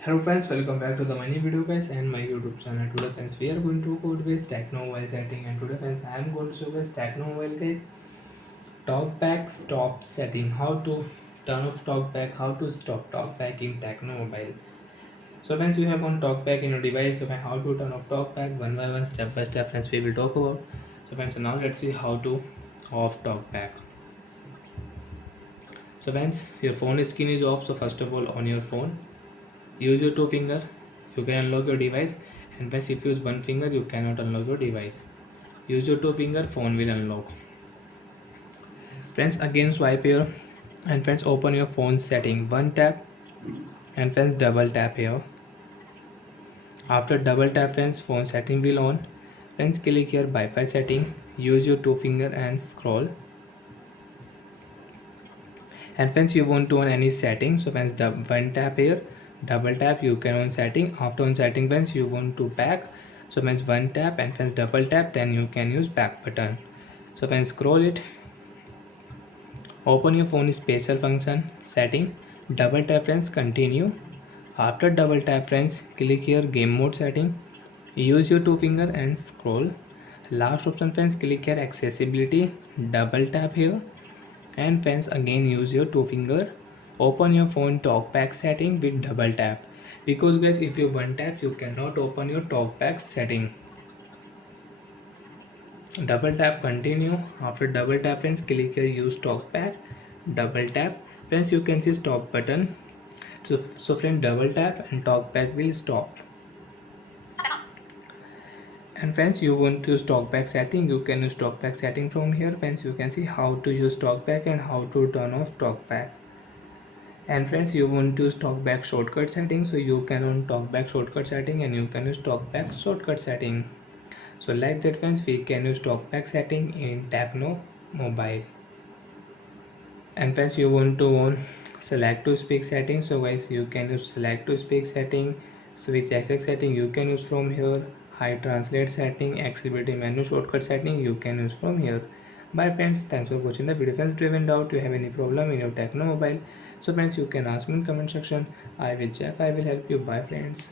Hello friends, welcome back to the mini video guys and my YouTube channel. Today friends, we are going to go with Tecno mobile setting, and today friends, I am going to show guys Tecno mobile guys talkback stop setting. How to turn off talkback, how to stop talkback in Tecno mobile. So friends, you have on talkback in your device. So how to turn off talkback one by one, step by step friends, we will talk about. So friends, now let's see how to off talkback. So friends, your phone screen is off. So first of all, on your phone, use your two finger, you can unlock your device. And once if you use one finger, you cannot unlock your device. Use your two finger, phone will unlock. Friends, again swipe here, and friends open your phone setting, one tap, and friends double tap here. After double tap friends, phone setting will on. Friends, click here Wi-Fi setting, use your two finger and scroll. And friends, you want to on any setting, so friends one tap here, double tap, you can on setting. After on setting friends, you want to back, so friends one tap, and friends double tap, then you can use back button. So friends scroll it, open your phone special function setting, double tap friends continue. After double tap friends, click here game mode setting, use your two finger and scroll. Last option friends, click here accessibility, double tap here. And friends, again use your two finger, open your phone talkback setting with double tap, because guys if you one tap you cannot open your talkback setting. Double tap continue. After double tap friends, click here use talkback, double tap. Friends, you can see stop button. So friend, double tap and talkback will stop. And friends, you want to use talkback setting, you can use talkback setting from here. Friends, you can see how to use talkback and how to turn off talkback. And friends, you want to use talkback shortcut setting, so you can on talkback shortcut setting and you can use talkback shortcut setting. So like that friends, we can use talkback setting in Tecno mobile. And friends, you want to on select to speak setting, so guys you can use select to speak setting. Switch access setting you can use from here. High translate setting, accessibility menu shortcut setting you can use from here. Bye friends, thanks for watching the video. Friends, do you have any doubt, you have any problem in your Tecno mobile, so friends you can ask me in comment section. I will check, I will help you. Bye friends.